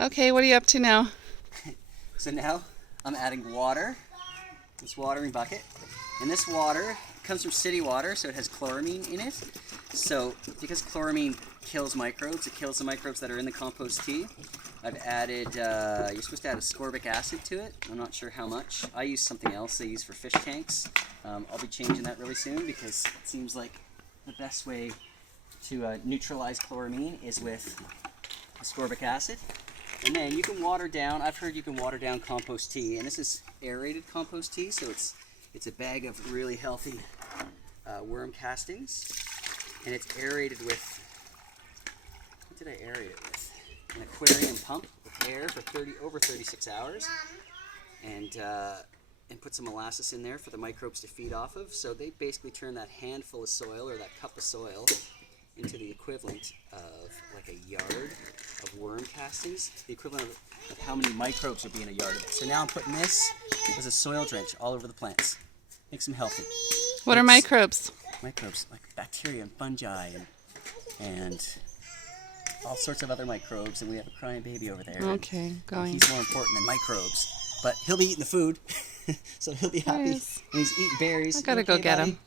Okay, what are you up to now? So now I'm adding water, this watering bucket. And this water comes from city water, so it has chloramine in it. So because chloramine kills microbes, it kills the microbes that are in the compost tea. I've added, you're supposed to add ascorbic acid to it. I'm not sure how much. I use something else they use for fish tanks. I'll be changing that really soon because it seems like the best way to neutralize chloramine is with ascorbic acid. And then you can water down, I've heard you can water down compost tea, and this is aerated compost tea, so it's a bag of really healthy worm castings, and it's aerated with, what did I aerate it with? An aquarium pump with air for over 36 hours, and put some molasses in there for the microbes to feed off of. So they basically turn that handful of soil, or that cup of soil, into the equivalent of like a yard of worm castings, the equivalent of how many microbes would be in a yard of it. So now I'm putting this as a soil drench all over the plants. Makes them healthy. What are microbes? Microbes like bacteria and fungi and all sorts of other microbes, and we have a crying baby over there. Okay, going. He's more important than microbes, but he'll be eating the food, so he'll be happy. And he's eating berries. I gotta You go okay, get buddy? him.